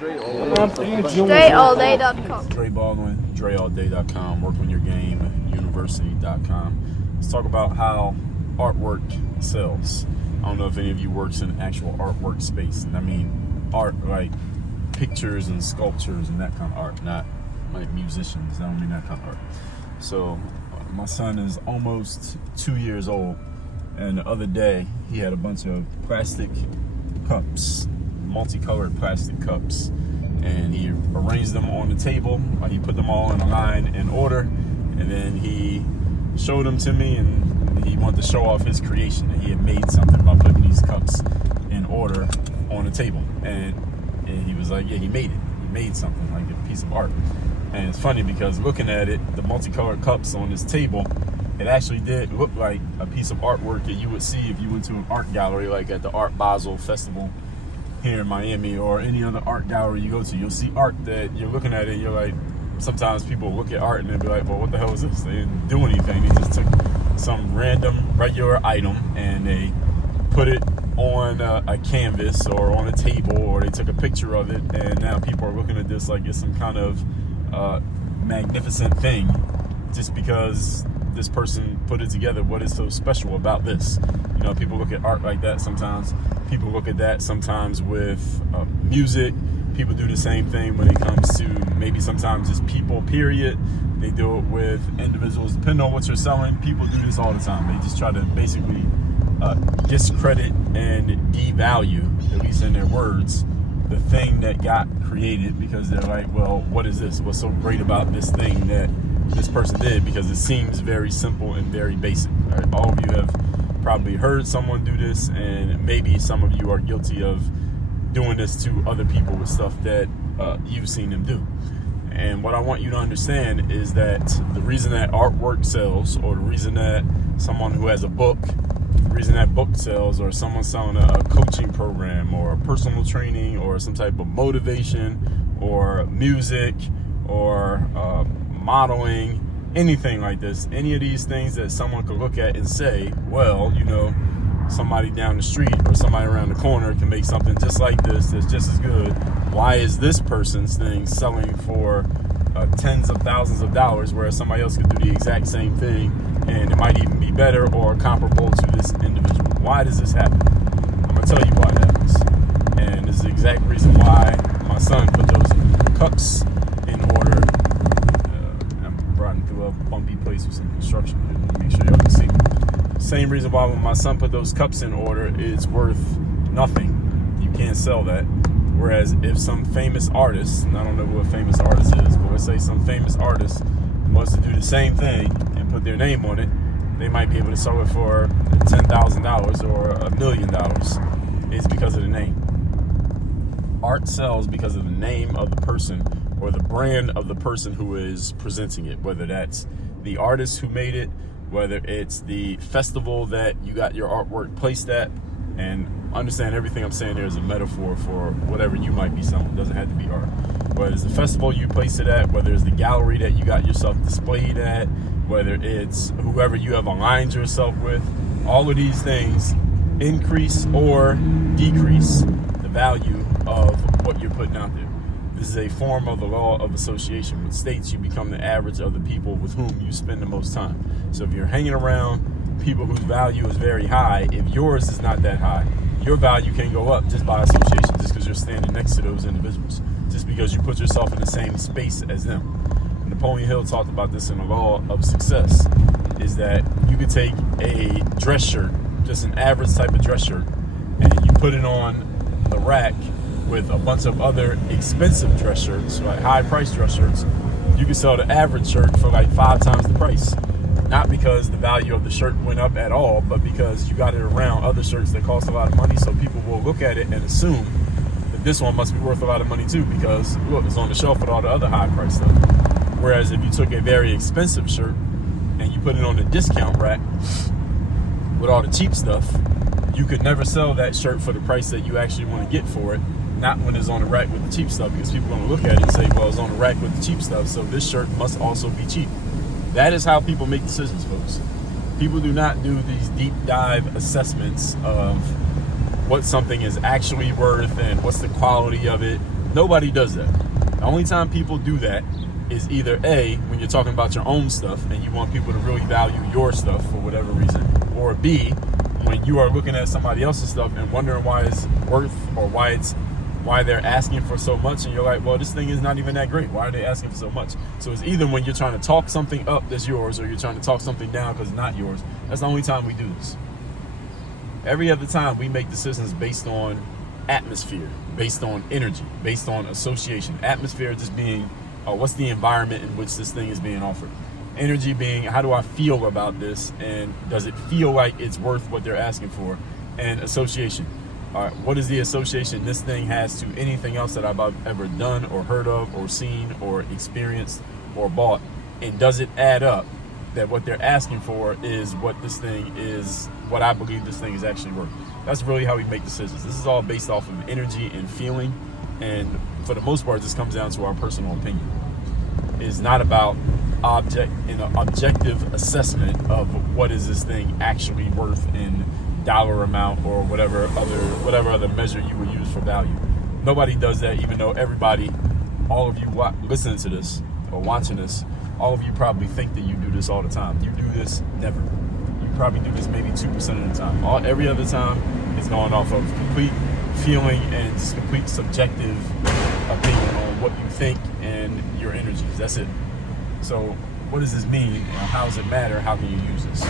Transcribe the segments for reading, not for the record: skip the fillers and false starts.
DreAllDay.com. Dre Baldwin, DreAllDay.com, WorkOnYourGame, University.com. Let's talk about how artwork sells. I don't know if any of you works in actual artwork space. And I mean art like pictures and sculptures and that kind of art, not like musicians. I don't mean that kind of art. So my son is almost 2 years old, and the other day he had a bunch of plastic cups, multicolored plastic cups, and he arranged them on the table. He put them all in a line in order, and then he showed them to me, and he wanted to show off his creation, that he had made something by putting these cups in order on the table. And he was like, yeah, he made it. He made something, like a piece of art. And it's funny because looking at it, the multicolored cups on this table, it actually did look like a piece of artwork that you would see if you went to an art gallery, like at the Art Basel Festival here in Miami, or any other art gallery you go to. You'll see art that you're looking at it, and you're like, sometimes people look at art and they'll be like, well, what the hell is this? They didn't do anything. They just took some random regular item and they put it on a canvas or on a table, or they took a picture of it, and now people are looking at this like it's some kind of magnificent thing just because this person put it together. What is so special about this? You know, people look at art like that sometimes. People look at that sometimes with music. People do the same thing when it comes to maybe sometimes just people, period. They do it with individuals. Depending on what you're selling, people do this all the time. They just try to basically discredit and devalue, at least in their words, the thing that got created, because they're like, well, what is this? What's so great about this thing that this person did? Because it seems very simple and very basic. Right? All of you have probably heard someone do this, and maybe some of you are guilty of doing this to other people with stuff that you've seen them do. And what I want you to understand is that the reason that artwork sells, or the reason that someone who has a book, the reason that book sells, or someone selling a coaching program or personal training or some type of motivation or music or modeling, anything like this, any of these things that someone could look at and say, well, you know, somebody down the street or somebody around the corner can make something just like this that's just as good. Why is this person's thing selling for tens of thousands of dollars, whereas somebody else could do the exact same thing and it might even be better or comparable to this individual? Why does this happen? I'm going to tell you why it happens. And this is the exact reason why my son put those cups in order. I'm riding through a bumpy place with some construction. Make sure y'all can see. Same reason why when my son put those cups in order, it's worth nothing. You can't sell that. Whereas if some famous artist, and I don't know who a famous artist is, but let's say some famous artist wants to do the same thing and put their name on it, they might be able to sell it for $10,000 or $1 million. It's because of the name. Art sells because of the name of the person or the brand of the person who is presenting it, whether that's the artist who made it, whether it's the festival that you got your artwork placed at. And understand everything I'm saying there is a metaphor for whatever you might be selling. It doesn't have to be art. Whether it's the festival you place it at, whether it's the gallery that you got yourself displayed at, whether it's whoever you have aligned yourself with, all of these things increase or decrease the value of what you're putting out there. This is a form of the law of association, which states you become the average of the people with whom you spend the most time. So if you're hanging around people whose value is very high, if yours is not that high, your value can go up just by association, just because you're standing next to those individuals, just because you put yourself in the same space as them. Napoleon Hill talked about this in the law of success, is that you could take a dress shirt, just an average type of dress shirt, and you put it on the rack with a bunch of other expensive dress shirts, like high price dress shirts. You can sell the average shirt for like 5 times the price. Not because the value of the shirt went up at all, but because you got it around other shirts that cost a lot of money, so people will look at it and assume that this one must be worth a lot of money too, because look, it's on the shelf with all the other high price stuff. Whereas if you took a very expensive shirt and you put it on the discount rack with all the cheap stuff, you could never sell that shirt for the price that you actually want to get for it, not when it's on the rack with the cheap stuff, because people are going to look at it and say, well, it's on the rack with the cheap stuff, so this shirt must also be cheap. That is how people make decisions, folks. People do not do these deep dive assessments of what something is actually worth and what's the quality of it Nobody does that. The only time people do that is either A, when you're talking about your own stuff and you want people to really value your stuff for whatever reason, or B, when you are looking at somebody else's stuff and wondering why it's worth or why they're asking for so much, and you're like, well, this thing is not even that great. Why are they asking for so much? So it's either when you're trying to talk something up that's yours, or you're trying to talk something down because it's not yours. That's the only time we do this. Every other time we make decisions based on atmosphere, based on energy, based on association. Atmosphere just being what's the environment in which this thing is being offered. Energy being, how do I feel about this, and does it feel like it's worth what they're asking for? And association. All right, what is the association this thing has to anything else that I've ever done or heard of or seen or experienced or bought? And does it add up that what they're asking for is what this thing is, what I believe this thing is actually worth? That's really how we make decisions. This is all based off of energy and feeling. And for the most part, this comes down to our personal opinion. It's not about objective assessment of what is this thing actually worth in dollar amount or whatever other measure you would use for value. Nobody does that, even though everybody, all of you listening to this or watching this, all of you probably think that you do this all the time. You do this never. You probably do this maybe 2% of the time. Every other time is going off of complete feeling and just complete subjective opinion on what you think and your energies. That's it. So what does this mean? And how does it matter? How can you use this?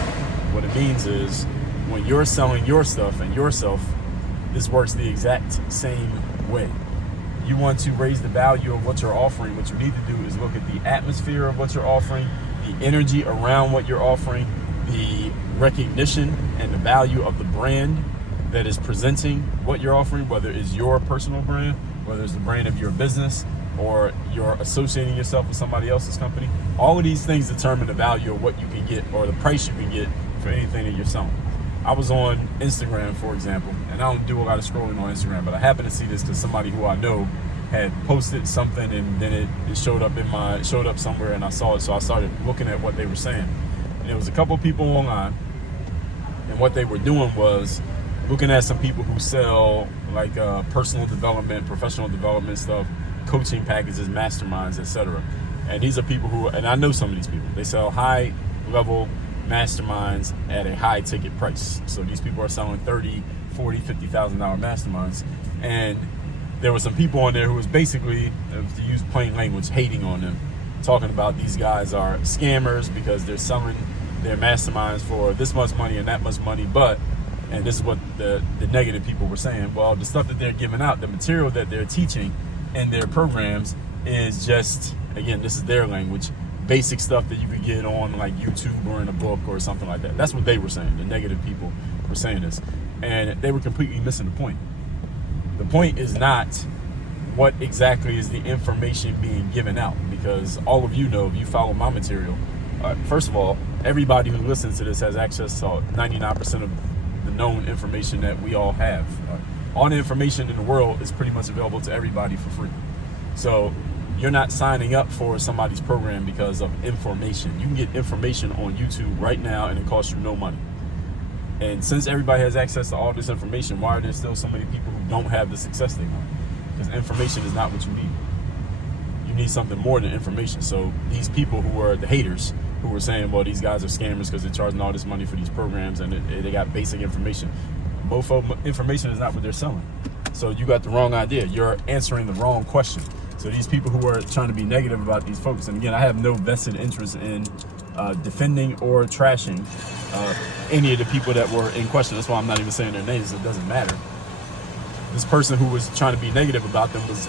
What it means is when you're selling your stuff and yourself, this works the exact same way. You want to raise the value of what you're offering. What you need to do is look at the atmosphere of what you're offering, the energy around what you're offering, the recognition and the value of the brand that is presenting what you're offering, whether it's your personal brand, whether it's the brand of your business, or you're associating yourself with somebody else's company. All of these things determine the value of what you can get or the price you can get for anything that you're selling. I was on Instagram, for example, and I don't do a lot of scrolling on Instagram, but I happened to see this because somebody who I know had posted something, and then it showed up somewhere, and I saw it, so I started looking at what they were saying. And there was a couple of people online, and what they were doing was looking at some people who sell like personal development, professional development stuff, coaching packages, masterminds, etc. And these are people who, and I know some of these people, they sell high level masterminds at a high ticket price. So these people are selling $30,000, $40,000, $50,000 masterminds. And there were some people on there who was basically, to use plain language, hating on them, talking about these guys are scammers because they're selling their masterminds for this much money and that much money. But, and this is what the negative people were saying, well, the stuff that they're giving out, the material that they're teaching in their programs is just, again, this is their language, basic stuff that you could get on like YouTube or in a book or something like that. That's what they were saying. The negative people were saying this. And they were completely missing the point. The point is not what exactly is the information being given out, because all of you know, if you follow my material, first of all, everybody who listens to this has access to 99% of the known information that we all have. All the information in the world is pretty much available to everybody for free. So you're not signing up for somebody's program because of information. You can get information on YouTube right now and it costs you no money. And since everybody has access to all this information, why are there still so many people who don't have the success they want? Because information is not what you need. You need something more than information. So these people who are the haters, who were saying, well, these guys are scammers because they're charging all this money for these programs and they got basic information. Both of them, information is not what they're selling. So you got the wrong idea. You're answering the wrong question. So these people who are trying to be negative about these folks, and again, I have no vested interest in defending or trashing any of the people that were in question. That's why I'm not even saying their names. It doesn't matter. This person who was trying to be negative about them was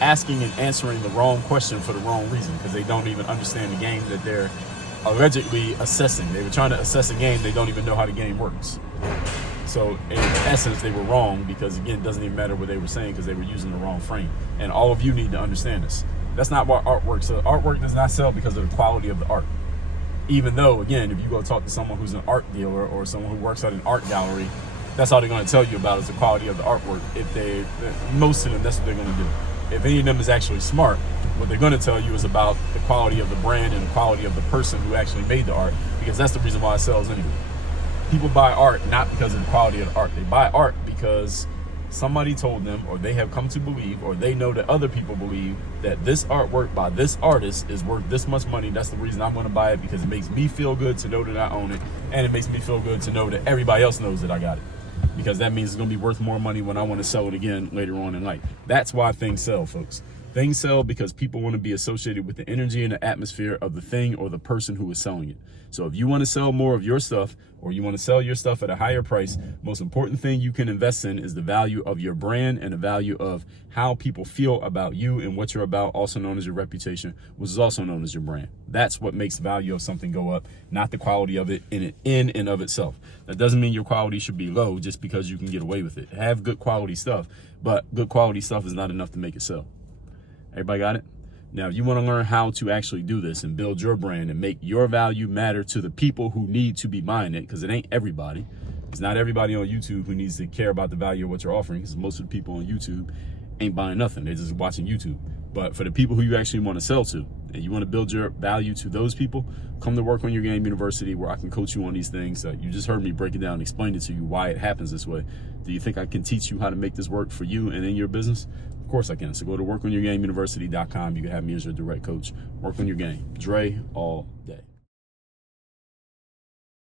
asking and answering the wrong question for the wrong reason, because they don't even understand the game that they're allegedly assessing. They were trying to assess a game. They don't even know how the game works. So in essence, they were wrong, because again, it doesn't even matter what they were saying because they were using the wrong frame. And all of you need to understand this. That's not what artwork sells. Artwork does not sell because of the quality of the art. Even though, again, if you go talk to someone who's an art dealer or someone who works at an art gallery, that's all they're going to tell you about is the quality of the artwork. Most of them, that's what they're going to do. If any of them is actually smart, what they're going to tell you is about the quality of the brand and the quality of the person who actually made the art, because that's the reason why it sells anyway. People buy art not because of the quality of the art. They buy art because somebody told them, or they have come to believe, or they know that other people believe that this artwork by this artist is worth this much money. That's the reason I'm going to buy it, because it makes me feel good to know that I own it, and it makes me feel good to know that everybody else knows that I got it, because that means it's going to be worth more money when I want to sell it again later on in life. That's why things sell, folks. Things sell because people want to be associated with the energy and the atmosphere of the thing or the person who is selling it. So if you want to sell more of your stuff, or you want to sell your stuff at a higher price, most important thing you can invest in is the value of your brand and the value of how people feel about you and what you're about, also known as your reputation, which is also known as your brand. That's what makes the value of something go up, not the quality of it in and of itself. That doesn't mean your quality should be low just because you can get away with it. Have good quality stuff, but good quality stuff is not enough to make it sell. Everybody got it? Now, if you want to learn how to actually do this and build your brand and make your value matter to the people who need to be buying it, because it ain't everybody. It's not everybody on YouTube who needs to care about the value of what you're offering, because most of the people on YouTube ain't buying nothing. They're just watching YouTube. But for the people who you actually want to sell to, and you want to build your value to those people, come to Work on Your Game University, where I can coach you on these things. You just heard me break it down and explain it to you why it happens this way. Do you think I can teach you how to make this work for you and in your business? Of course I can. So go to workonyourgameuniversity.com. You can have me as your direct coach. Work on your game. Dre all day.